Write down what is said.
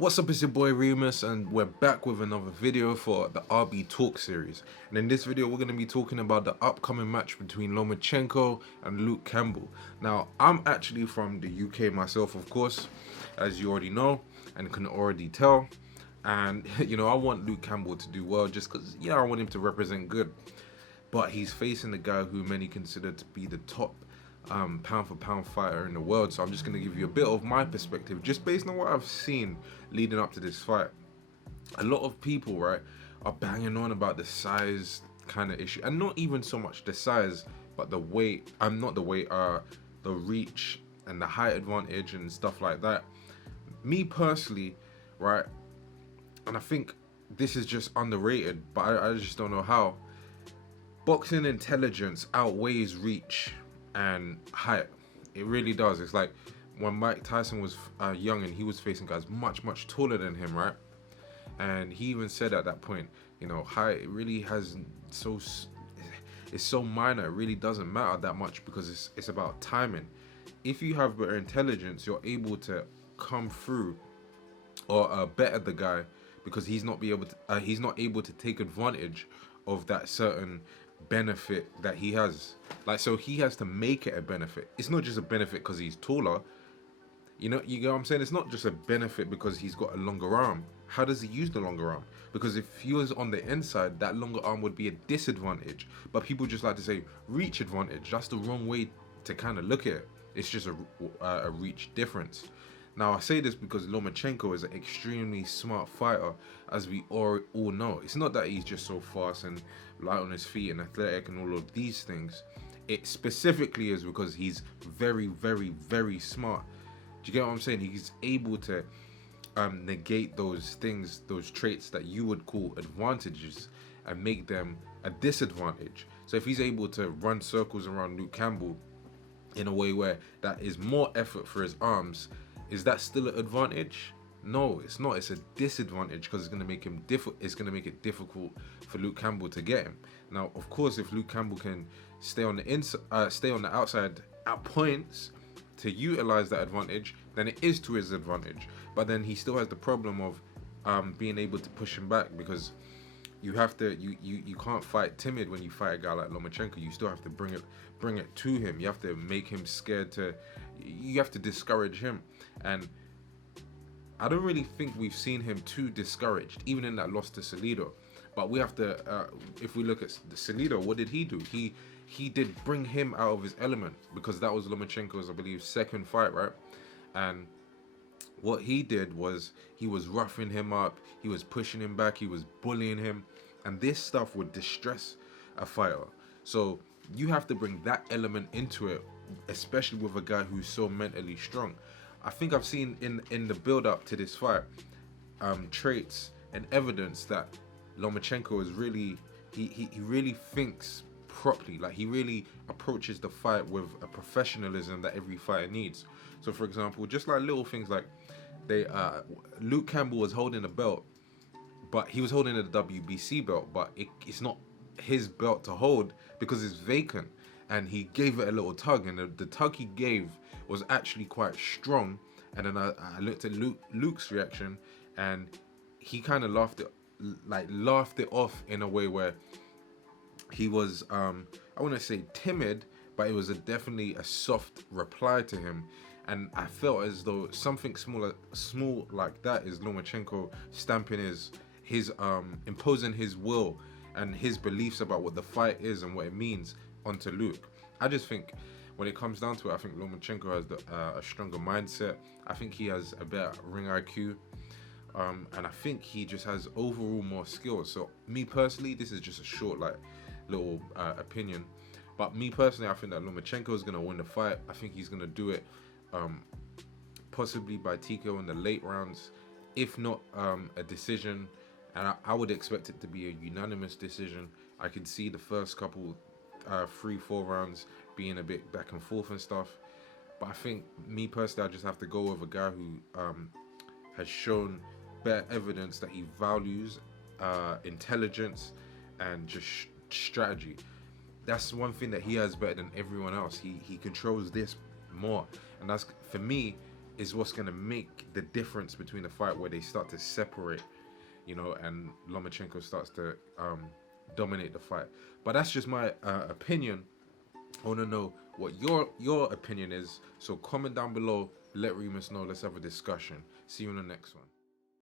What's up, it's your boy Reemus, and we're back with another video for the RB Talk series. And in this video, we're going to be talking about the upcoming match between Lomachenko and Luke Campbell. Now, I'm actually from the UK myself, of course, as you already know and can already tell. And, I want Luke Campbell to do well just because, I want him to represent good. But he's facing the guy who many consider to be the top pound for pound fighter in the world. So I'm just going to give you a bit of my perspective just based on what I've seen leading up to this fight. A lot of people, right, are banging on about the size kind of issue, and not even so much the size, but the weight. Not the weight, the reach and the height advantage and stuff like that. Me personally, right, and I think this is just underrated, but I just don't know how. Boxing intelligence outweighs reach and height. It really does. It's like when Mike Tyson was young and he was facing guys much taller than him, right? And he even said at that point, height, it really has it's so minor. It really doesn't matter that much because it's about timing. If you have better intelligence, you're able to come through or better the guy because he's not able to take advantage of that certain benefit that he has. So he has to make it a benefit. It's not just a benefit because he's taller. You know what I'm saying? It's not just a benefit because he's got a longer arm. How does he use the longer arm? Because if he was on the inside, that longer arm would be a disadvantage. But people just like to say reach advantage. That's the wrong way to kind of look at it. It's just a reach difference. Now, I say this because Lomachenko is an extremely smart fighter, as we all know. It's not that he's just so fast and light on his feet and athletic and all of these things. It specifically is because he's very smart. Do you get what I'm saying? He's able to negate those things, those traits that you would call advantages, and make them a disadvantage. So if he's able to run circles around Luke Campbell in a way where that is more effort for his arms, is that still an advantage? No, it's not. It's a disadvantage because it's going to make him it's going to make it difficult for Luke Campbell to get him. Now, of course, if Luke Campbell can stay on the outside at points to utilize that advantage, then it is to his advantage. But then he still has the problem of being able to push him back, because you have to you can't fight timid when you fight a guy like Lomachenko. You still have to bring it to him. You have to make him scared you have to discourage him. And I don't really think we've seen him too discouraged, even in that loss to Salido. But we have to, if we look at the Salido, what did he do? He did bring him out of his element, because that was Lomachenko's, I believe, second fight, right? And what he did was he was roughing him up, he was pushing him back, he was bullying him, and this stuff would distress a fighter. So you have to bring that element into it, especially with a guy who's so mentally strong. I think I've seen in the build-up to this fight traits and evidence that Lomachenko is really he really thinks properly. Like, he really approaches the fight with a professionalism that every fighter needs. So, for example, just like little things like Luke Campbell was holding a belt, but he was holding the WBC belt, but it's not his belt to hold because it's vacant. And he gave it a little tug, and the tug he gave was actually quite strong. And then I looked at Luke's reaction, and he kind of laughed it off in a way where he was I wouldn't say timid, but it was definitely a soft reply to him. And I felt as though something small like that is Lomachenko stamping his imposing his will and his beliefs about what the fight is and what it means onto Luke. I just think when it comes down to it, I think Lomachenko has a stronger mindset. I think he has a better ring IQ, and I think he just has overall more skills. So me personally, this is just a short little opinion, but me personally, I think that Lomachenko is going to win the fight. I think he's going to do it possibly by TKO in the late rounds, if not a decision. And I would expect it to be a unanimous decision. I could see the first couple 3-4 rounds being a bit back and forth and stuff, but I think, me personally, I just have to go with a guy who has shown better evidence that he values intelligence and just strategy. That's one thing that he has better than everyone else. He controls this more, and that's, for me, is what's going to make the difference between the fight where they start to separate, you know, and Lomachenko starts to dominate the fight. But that's just my opinion. I want to know what your opinion is. So comment down below, let Reemus know. Let's have a discussion. See you in the next one.